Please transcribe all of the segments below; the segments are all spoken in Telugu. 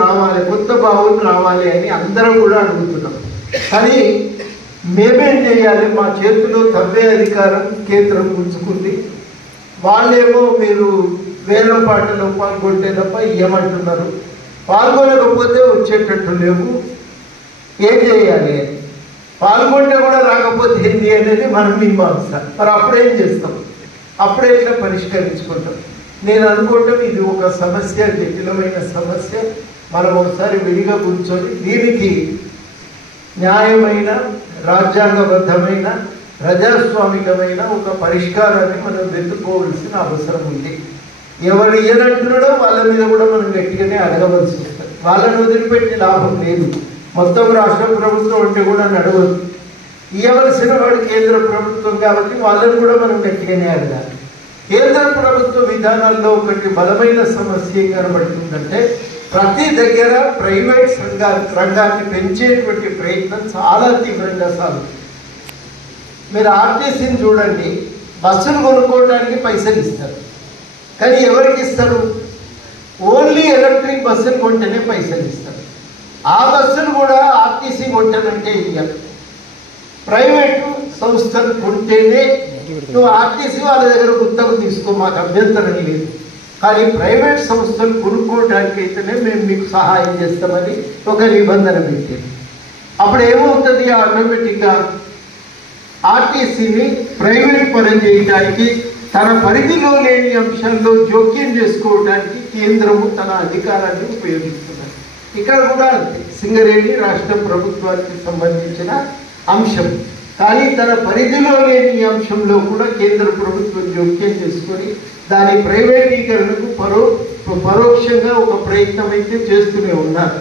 రావాలి, కొత్త బావులు రావాలి అని అందరం కూడా అడుగుతున్నాం. కానీ మేమేం చేయాలి? మా చేతిలో తవ్వే అధికారం కేంద్రం ఉంచుకుంది. వాళ్ళేమో మీరు వేలం పాటలో పాల్గొంటే తప్ప ఇవ్వమంటున్నారు. పాల్గొనకపోతే వచ్చేటట్టు లేవు, ఏం చేయాలి అని. పాల్గొంటే కూడా రాకపోతే ఏంటి అనేది మనం మీమాంస. మరి అప్పుడేం చేస్తాం? అప్పుడే ఇట్లా పరిష్కరించుకుంటాం. నేను అనుకోవటం ఇది ఒక సమస్య, జటిలమైన సమస్య. మనం ఒకసారి విడిగా కూర్చొని దీనికి న్యాయమైన, రాజ్యాంగబద్ధమైన, ప్రజాస్వామికమైన ఒక పరిష్కారాన్ని మనం వెతుక్కోవలసిన అవసరం ఉంది. ఎవరు ఏదంటున్నాడో వాళ్ళ మీద కూడా మనం గట్టిగానే అడగవలసి వస్తుంది. వాళ్ళని వదిలిపెట్టి లాభం లేదు. మొత్తం రాష్ట్ర ప్రభుత్వం అంటే కూడా నడవదు. ఇవ్వవలసిన వాడు కేంద్ర ప్రభుత్వం కాబట్టి వాళ్ళని కూడా మనం గట్టిగానే అడగాలి. కేంద్ర ప్రభుత్వ విధానాల్లో ఒకటి బలమైన సమస్య కనబడుతుందంటే ప్రతి దగ్గర ప్రైవేట్ రంగాన్ని పెంచేటువంటి ప్రయత్నం చాలా తీవ్రంగా సాగుతుంది. మీరు ఆర్టీసీని చూడండి, బస్సులు కొనుక్కోవడానికి పైసలు ఇస్తారు. కానీ ఎవరికి ఇస్తారు? ఓన్లీ ఎలక్ట్రిక్ బస్సులు కొంటేనే పైసలు ఇస్తారు. ఆ బస్సులు కూడా ఆర్టీసీ కొంటానంటే ఇవ్వాలి. ప్రైవేటు సంస్థలు కొంటేనే నువ్వు ఆర్టీసీ వాళ్ళ దగ్గర గుత్తకు తీసుకో, మాకు అభ్యంతరం లేదు. కానీ ప్రైవేట్ సంస్థలు కొనుక్కోవడానికి అయితేనే మేము మీకు సహాయం చేస్తామని ఒక నిబంధన పెట్టింది. అప్పుడు ఏమవుతుంది? ఆటోమేటిక్గా ఆర్టీసీని ప్రైవేట్ పరం చేయడానికి, తన పరిధిలో లేని అంశాల్లో జోక్యం చేసుకోవడానికి కేంద్రము తన అధికారాన్ని ఉపయోగిస్తున్నారు. ఇక్కడ కూడా సింగరేణి రాష్ట్ర ప్రభుత్వానికి సంబంధించిన అంశం. కానీ తన పరిధిలో లేని అంశంలో కూడా కేంద్ర ప్రభుత్వం జోక్యం చేసుకొని దాని ప్రైవేటీకరణకు పరోక్షంగా ఒక ప్రయత్నం అయితే చేస్తూనే ఉన్నారు.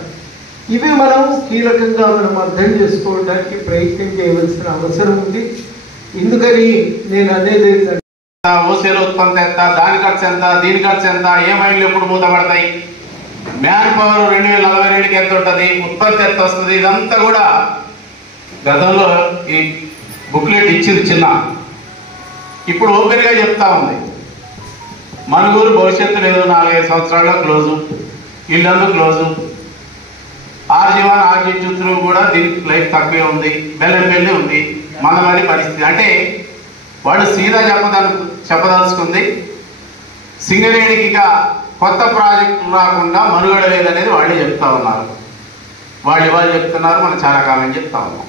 ఇవి మనం కీలకంగా మనం అర్థం చేసుకోవడానికి ప్రయత్నం చేయవలసిన అవసరం ఉంది. ఎందుకని నేను అనేది ఏంటంటే ఓసీల ఉత్పత్తి ఎంత, దాని ఖర్చు ఎంత, దీని ఖర్చు ఎంత, ఏ మైళ్ళు ఎప్పుడు మూతపడతాయి, మ్యాన్ పవర్ 2042కి ఎంత ఉంటుంది, ఉత్పత్తి ఎంత వస్తుంది, ఇదంతా కూడా గతంలో ఈ బుక్లెట్ ఇచ్చింది చిన్న. ఇప్పుడు ఓపెన్గా చెప్తా ఉంది. మనుగూరు భవిష్యత్తు లేదు, 4-5 సంవత్సరాల్లో close, Yellandu close, RG one RG కూడా దీనికి లైఫ్ తక్కువే ఉంది, బెల్లంపల్లి ఉంది, మందమరి పరిస్థితి. అంటే వాడు సీదా చెప్పదలుచుకుంది సింగరేణికి ఇక కొత్త ప్రాజెక్టు రాకుండా మనుగడ లేదనేది వాళ్ళే చెప్తా ఉన్నారు. వాళ్ళు చెప్తున్నారు, మనం చాలా కాలం చెప్తా ఉన్నాం.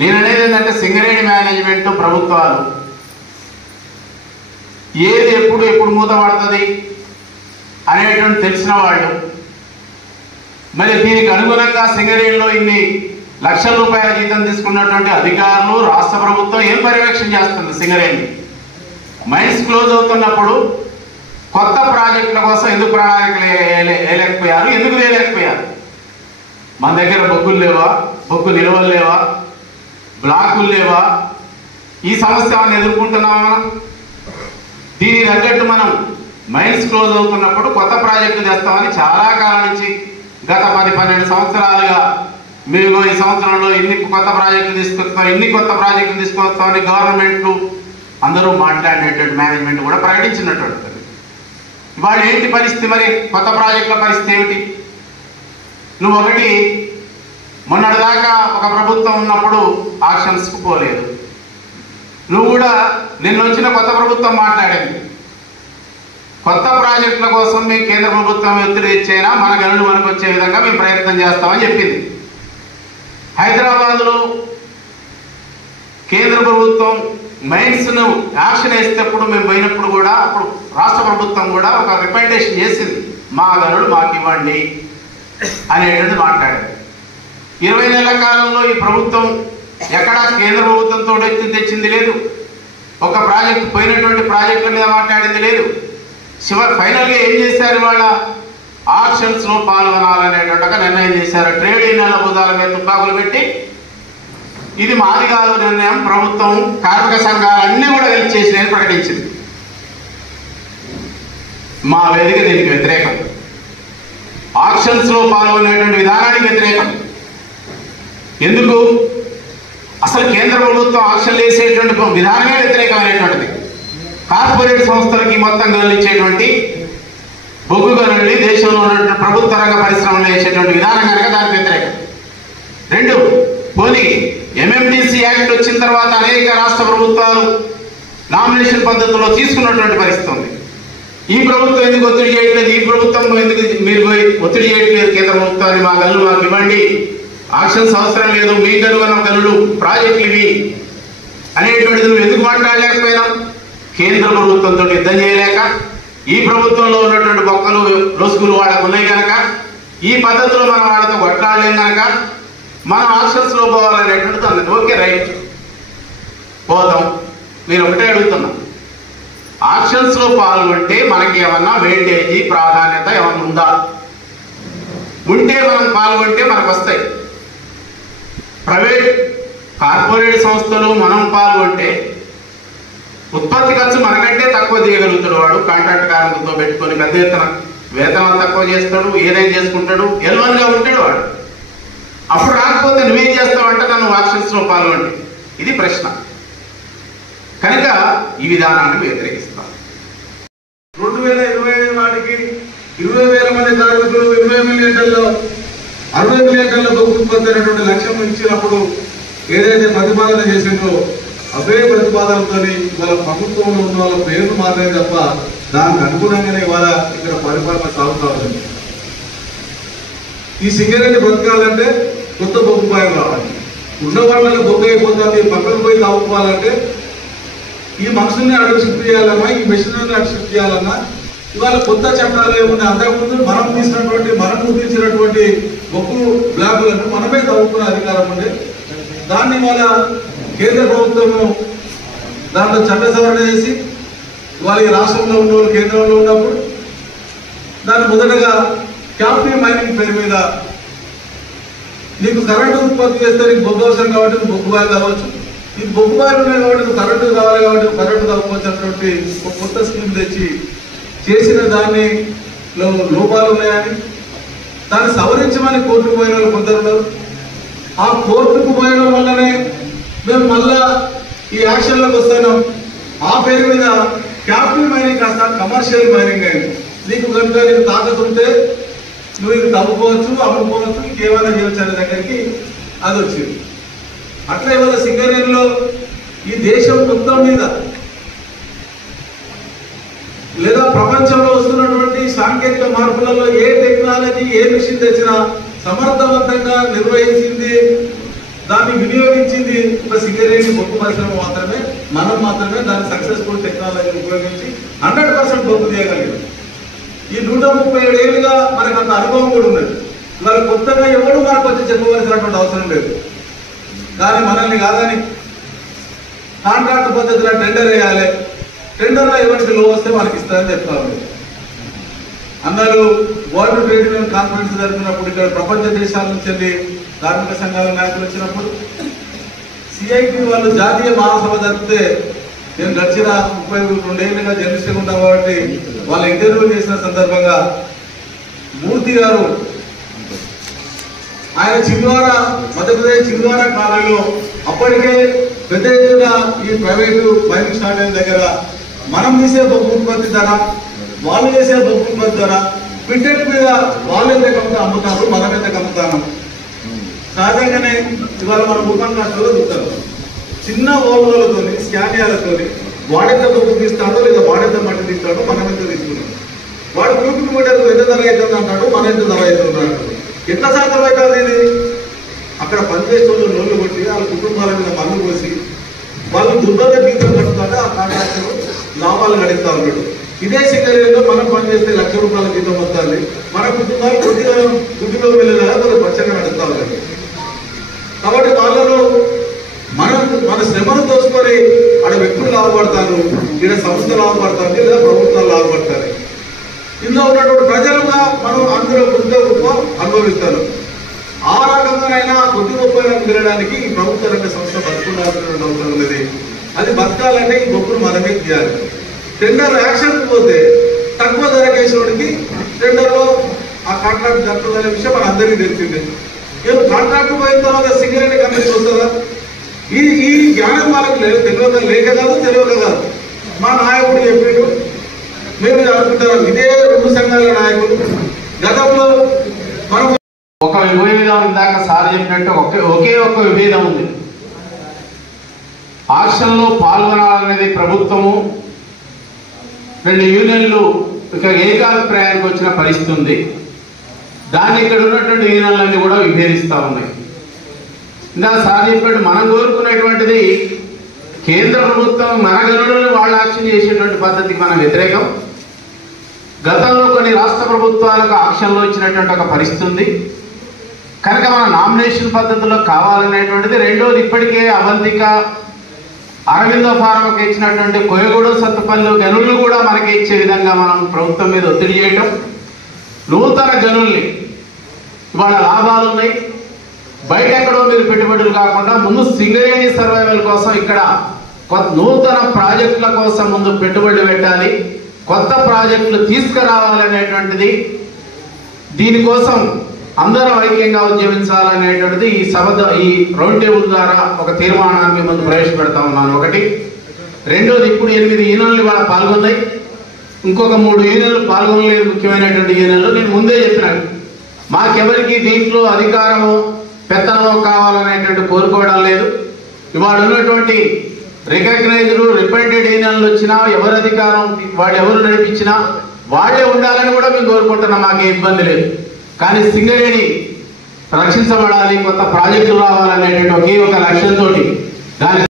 నేను అనేది ఏంటంటే సింగరేణి మేనేజ్మెంట్, ప్రభుత్వాలు ఏది ఎప్పుడు మూత పడుతుంది అనేటువంటి తెలిసిన వాళ్ళు మరి దీనికి అనుగుణంగా సింగరేణిలో ఇన్ని లక్షల రూపాయల జీతం తీసుకున్నటువంటి అధికారులు, రాష్ట్ర ప్రభుత్వం ఏం పర్యవేక్షణ చేస్తుంది? సింగరేణి మైన్స్ క్లోజ్ అవుతున్నప్పుడు కొత్త ప్రాజెక్టుల కోసం ఎందుకు ప్రణాళికలు వేయలేకపోయారు? ఎందుకు వేయలేకపోయారు? మన దగ్గర బొగ్గులు లేవా? బొగ్గు నిల్వలు లేవా? బ్లాకులు లేవా? ఈ సమస్య మనం ఎదుర్కొంటున్నామా? మనం దీనికి తగ్గట్టు మనం మైన్స్ క్లోజ్ అవుతున్నప్పుడు కొత్త ప్రాజెక్టులు తెస్తామని చాలా కాలం నుంచి గత 10-12 సంవత్సరాలుగా మేము ఈ సంవత్సరంలో ఇన్ని కొత్త ప్రాజెక్టులు తీసుకొస్తామని గవర్నమెంట్లు అందరూ మాట్లాడినటువంటి మేనేజ్మెంట్ కూడా ప్రకటించినటువంటిది. ఇవాళ ఏంటి పరిస్థితి? మరి కొత్త ప్రాజెక్టుల పరిస్థితి ఏమిటి? నువ్వు ఒకటి మొన్నటిదాకా ఒక ప్రభుత్వం ఉన్నప్పుడు ఆక్షన్స్కు పోలేదు. నువ్వు కూడా నిన్న వచ్చిన కొత్త ప్రభుత్వం మాట్లాడింది, కొత్త ప్రాజెక్టుల కోసం మేము కేంద్ర ప్రభుత్వం ఒత్తిడి తెచ్చైనా మన గనులు మనకు వచ్చే విధంగా మేము ప్రయత్నం చేస్తామని చెప్పింది. హైదరాబాద్లో కేంద్ర ప్రభుత్వం మైన్స్ను యాక్షన్ వేసేటప్పుడు మేము పోయినప్పుడు కూడా అప్పుడు రాష్ట్ర ప్రభుత్వం కూడా ఒక రికమెండేషన్ చేసింది, మా గనులు మాకు ఇవ్వండి అనేటువంటి మాట్లాడింది. 20 నెలల కాలంలో ఈ ప్రభుత్వం ఎక్కడా కేంద్ర ప్రభుత్వంతో తెచ్చింది లేదు, ఒక ప్రాజెక్టు పోయినటువంటి ప్రాజెక్టుల మీద మాట్లాడింది లేదు. ఫైనల్గా ఏం చేశారు? వాళ్ళ ఆక్షన్స్లో పాల్గొనాలనేటువంటి ఒక నిర్ణయం చేశారు. ట్రేడ్ యూనియన్ల భుజాల మీద తుపాకులు పెట్టి ఇది మాది కాదు నిర్ణయం, ప్రభుత్వం కార్మిక సంఘాలన్నీ కూడా కలిసి చేసినని ప్రకటించింది. మా వేదిక దీనికి వ్యతిరేకం, ఆక్షన్స్లో పాల్గొనేటువంటి విధానానికి వ్యతిరేకం. ఎందుకు? అసలు కేంద్ర ప్రభుత్వం ఆక్షన్లు వేసేటువంటి విధానమే వ్యతిరేకమైనటువంటిది. కార్పొరేట్ సంస్థలకి మొత్తం గమనించేటువంటి బొగ్గు గనుల్ని దేశంలో ఉన్నటువంటి ప్రభుత్వ రంగ పరిశ్రమలు వేసేటువంటి విధానం కనుక దానికి వ్యతిరేకం. రెండు, పోనీ ఎంఎండిసి యాక్ట్ వచ్చిన తర్వాత అనేక రాష్ట్ర ప్రభుత్వాలు నామినేషన్ పద్ధతిలో తీసుకున్నటువంటి పరిస్థితి ఉంది. ఈ ప్రభుత్వం ఎందుకు ఒత్తిడి చేయట్లేదు, ఈ ప్రభుత్వం ఎందుకు మీరు ఒత్తిడి చేయట్లేదు కేంద్ర ప్రభుత్వాన్ని, మా గనులు మాకు ఇవ్వండి, ఆక్షన్స్ అవసరం లేదు, మీ కనుగొన్న గనులు ప్రాజెక్టులు ఇవి అనేటువంటిది నువ్వు ఎందుకు మాట్లాడలేకపోయినావు? కేంద్ర ప్రభుత్వంతో యుద్ధం చేయలేక, ఈ ప్రభుత్వంలో ఉన్నటువంటి బొక్కలు లొసుగులు వాళ్ళకు ఉన్నాయి కనుక, ఈ పద్ధతిలో మనం వాళ్ళతో కొట్లాడలేం కనుక మనం ఆక్షన్స్ లో పోవాలనేటువంటిది అన్నది. ఓకే, రైట్, పోదాం. మీరు ఒకటే అడుగుతున్నా, ఆక్షన్స్ లో పాల్గొంటే మనకి ఏమన్నా వెయిటేజీ ప్రాధాన్యత ఏమన్నా ఉందా? ఉంటే మనం పాల్గొంటే మనకు వస్తాయి. ప్రైవేట్ కార్పొరేట్ సంస్థలు మనం పాల్గొంటే ఉత్పత్తి ఖర్చు మనకంటే తక్కువ తీయగలుగుతాడు వాడు. కాంట్రాక్ట్ కార్మికులతో పెట్టుకొని పెద్ద ఎత్తున వేతనాలు తక్కువ చేస్తాడు, ఏదైనా చేసుకుంటాడు, ఎల్వన్గా ఉంటాడు వాడు. అప్పుడు రాకపోతే నువ్వేం చేస్తావంటే నన్ను ఆక్షన్స్ లో పాల్గొంటే. ఇది ప్రశ్న. కనుక ఈ విధానాన్ని వ్యతిరేకిస్తాం. 2025 నాటికి 20,000 మంది కార్మికులు 20 మిలియన్ టన్నుల 60 మిలియన్ టన్నుల బొగ్గు ఉత్పత్తి అనేటువంటి లక్ష్యం ఇచ్చినప్పుడు ఏదైతే ప్రతిపాదన చేసిందో అవే ప్రతిపాదనతో ఇవాళ ప్రభుత్వంలో ఉన్న వాళ్ళ పేర్లు మారాయి తప్ప దానికి అనుగుణంగానే ఇవాళ ఇక్కడ పరిపాలన సాగుతా ఉంది. ఈ సింగరేణి బ్రతకాలంటే కొత్త బొగ్గు బాయం రావాలి. ఉన్న వాళ్ళకి బొగ్గు అయిపోతుంది, పక్కన పోయి తాగుకోవాలంటే ఈ మనుషుల్ని అడుగు షిఫ్ట్ చేయాలన్నా, ఈ మెషినరీని అడుగు షిఫ్ట్ చేయాలన్నా ఇవాళ కొత్త చట్టాలు ఏమున్నాయి? అంతకుముందు మనం గుర్తించినటువంటి బొగ్గు బ్లాకులను మనమే తవ్వుకునే అధికారం ఉండే. దాన్ని ఇవాళ కేంద్ర ప్రభుత్వము దాంట్లో చట్ట సవరణ చేసి ఇవాళ ఈ రాష్ట్రంలో ఉన్న వాళ్ళు కేంద్రంలో ఉన్నప్పుడు దాన్ని మొదటగా క్యాప్టివ్ మైనింగ్ పేరు మీద నీకు కరెంటు ఉత్పత్తి చేస్తే నీకు బొగ్గు అవసరం కాబట్టి నువ్వు బొగ్గు బాయలు కావచ్చు, నీకు బొగ్గు బాయలు ఉన్నాయి కాబట్టి నువ్వు కరెంటు కావాలి కాబట్టి కరెంటు కాకపోవచ్చినటువంటి ఒక కొత్త స్కీమ్ తెచ్చి చేసిన దాన్ని లోపాలు ఉన్నాయని దాన్ని సవరించమని కోర్టుకు పోయిన వాళ్ళు కొందరు ఉన్నారు. ఆ కోర్టుకు పోయిన వల్లనే మేము మళ్ళా ఈ యాక్షన్లోకి వస్తున్నాం. ఆ పేరు మీద క్యాపిటల్ మైనింగ్ కాస్త కమర్షియల్ మైనింగ్ అయింది. నీకు కనుక నీకు తాకతు ఉంటే నువ్వు ఇది తవ్వుకోవచ్చు, అమ్ముకోవచ్చు, ఇంకేమైనా చేయవచ్చు అనే దగ్గరికి అది వచ్చింది. అట్లా ఇవాళ సింగరేణిలో ఈ దేశం మొత్తం మీద లేదా ప్రపంచంలో వస్తున్నటువంటి సాంకేతిక మార్పులలో ఏ టెక్నాలజీ ఏ మిషన్ తెచ్చినా సమర్థవంతంగా నిర్వహించింది, దాన్ని వినియోగించింది ఒక సింగరేణి బొగ్గు పరిశ్రమ మాత్రమే. మనం మాత్రమే దాన్ని సక్సెస్ఫుల్ టెక్నాలజీని ఉపయోగించి 100% బొగ్గు తీయగలిగాం. ఈ 137 ఏళ్ళుగా మనకు అంత అనుభవం కూడా ఉన్నది. ఇవాళ కొత్తగా ఎవరు మనకు వచ్చి చెప్పవలసినటువంటి అవసరం లేదు. కానీ మనల్ని కాదని కాంట్రాక్ట్ పద్ధతిలో టెండర్ వేయాలి, టెండర్లో ఎవరికి లో వస్తే మనకి ఇస్తారని చెప్తా ఉంది. అన్నారు వరల్డ్ ట్రేడ్ యూనియన్ కాన్ఫరెన్స్ జరిపినప్పుడు ఇక్కడ ప్రపంచ దేశాల నుంచి వెళ్ళి కార్మిక సంఘాల నాయకులు వచ్చినప్పుడు సిఐటి వాళ్ళు జాతీయ మహాసభ జరిపితే నేను గడిచిన 32 ఏళ్ళుగా జర్నలిస్ట్గా ఉంటాం కాబట్టి వాళ్ళ ఇంటర్వ్యూ చేసిన సందర్భంగా మూర్తి గారు ఆయన చింద్వారా మధ్యప్రదేశ్ చింద్వారా కాలంలో అప్పటికే పెద్ద ఎత్తున ఈ ప్రైవేటు మైనింగ్ స్టార్ట్ అయిన దగ్గర మనం తీసే బొగ్గు ఉత్పత్తి ధర, వాళ్ళు చేసే బొగ్గు ఉత్పత్తి ధర క్వింటెట్ మీద వాళ్ళు ఎంత కమ్ముతా అమ్ముతారు, మనం ఎంత కమ్ముతాను. సహజంగానే ఇవాళ మన ఓపెన్ కాస్ట్లో చూస్తారు. చిన్న ఓవర్లతో స్కానియాలతో వాడెంత బొగ్గు తీస్తాడో లేదా వాడెంత మట్టి తీస్తాడో మనం ఎంత తీసుకున్నాం. వాడు క్యూబిక్ మీటర్ ఎంత ధర అవుతుంది అంటాడు, మన ఎంత ధర అవుతుంది అంటాడు. ఎట్లా సాధ్యం అవుతుంది ఇది? అక్కడ పనిచేసే వాళ్ళు నోళ్ళు కొట్టి వాళ్ళ కుటుంబాల మీద మన్ను పోసి వాళ్ళు దుర్భర గీతం కట్టుకుంటే ఆ కాంట్రాక్టర్ లాభాలు గడిస్తూ ఉంటాడు. ఇదే సింగరేణిలో మనం పనిచేస్తే ₹1,00,000 జీతం వస్తుంది, మన కుటుంబాలు కొద్దిగా గుడ్డిలో వెళ్ళేలాగా వాళ్ళు పచ్చగా నడుస్తూ ఉంటారు. కాబట్టి వాళ్ళలో మన శ్రమను దోచుకొని ఆడ వ్యక్తులు లాభపడతారు, ఇక్కడ సంస్థ లాభపడతారు, లేదా ప్రభుత్వాలు లాభపడతారు. ఇందులో ఉన్నటువంటి ప్రజలుగా మనం అందరూ కొద్దిగా గొప్ప అనుభవిస్తారు. ఆ రకంగానైనా కొద్ది గొప్పగా మిగలడానికి ఈ ప్రభుత్వ రంగ సంస్థ బతుకున్నాల్సినటువంటి అవసరం ఉన్నది. అది బతకాలంటే ఈ గొప్పను మనమే చేయాలి. టెండర్ యాక్షన్కి పోతే తక్కువ ధర కేసుడికి టెండర్లో ఆ కాంట్రాక్ట్ జరుగుతుందనే విషయం మన అందరికీ తెలిసిందే. ఏదో కాంట్రాక్ట్ పోయిన తర్వాత సింగరేణి కంపెనీకి వస్తుందా? ఈ జ్ఞానం వాళ్ళకి తెలియక కాదు. మా నాయకుడు చెప్పాడు మేము జరుపుకుంటాం. ఇదే రెండు సంఘాల నాయకులు గతంలో మనం ఒక విభేదం ఇందాక సార్ చెప్పినట్టు ఒకే ఒక్క విభేదం ఉంది. ఆక్షన్లో పాల్గొనాలనేది ప్రభుత్వము, 2 యూనియన్లు ఇక ఏకాభిప్రాయానికి వచ్చిన పరిస్థితి ఉంది. దాన్ని ఇక్కడ ఉన్నటువంటి యూనియన్లన్నీ కూడా విభేదిస్తూ ఉన్నాయి. ఇందాక సార్ చెప్పినట్టు మనం కోరుకునేటువంటిది కేంద్ర ప్రభుత్వం మన గనులను వాళ్ళు యాక్షన్ చేసేటువంటి పద్ధతికి మనం వ్యతిరేకం. గతంలో కొన్ని రాష్ట్ర ప్రభుత్వాలకు ఆక్షన్లో ఇచ్చినటువంటి ఒక పరిస్థితి ఉంది కనుక మన నామినేషన్ పద్ధతిలో కావాలనేటువంటిది. రెండోది, ఇప్పటికే అవంతిక అరవిందో ఫార్మకి ఇచ్చినటువంటి కోయగూడ సత్తుపల్లి గనులు కూడా మనకి ఇచ్చే విధంగా మనం ప్రభుత్వం మీద ఒత్తిడి చేయటం. నూతన గనుల్ని ఇవాళ లాభాలు ఉన్నాయి, బయట ఎక్కడో మీరు పెట్టుబడులు కాకుండా ముందు సింగరేణి సర్వైవల్ కోసం ఇక్కడ నూతన ప్రాజెక్టుల కోసం ముందు పెట్టుబడులు పెట్టాలి, కొత్త ప్రాజెక్టులు తీసుకురావాలనేటువంటిది, దీనికోసం అందరూ ఐక్యంగా ఉద్యమించాలనేటువంటిది ఈ రౌండ్ టేబుల్ ద్వారా ఒక తీర్మానాన్ని ముందు ప్రవేశపెడతా ఉన్నాను. ఒకటి. రెండోది, ఇప్పుడు 8 యూనియన్లు ఇవాళ పాల్గొన్నాయి, ఇంకొక 3 యూనియన్లు పాల్గొనలేదు. ముఖ్యమైనటువంటి యూనియన్లు నేను ముందే చెప్పినాను, మాకెవరికి దీంట్లో అధికారము పెత్తనమో కావాలనేటువంటి కోరుకోవడం లేదు. ఇవాళ ఉన్నటువంటి రికగ్నైజ్డ్ రిప్రజెంటెడ్ యూనియన్లు వచ్చినా ఎవరి అధికారం వాళ్ళు ఎవరు నడిపించినా వాళ్ళే ఉండాలని కూడా మేము కోరుకుంటున్నాం, మాకే ఇబ్బంది లేదు. కానీ సింగరేణి రక్షించబడాలి, కొత్త ప్రాజెక్టులు రావాలనేటువంటి ఒకే ఒక లక్ష్యంతో దాని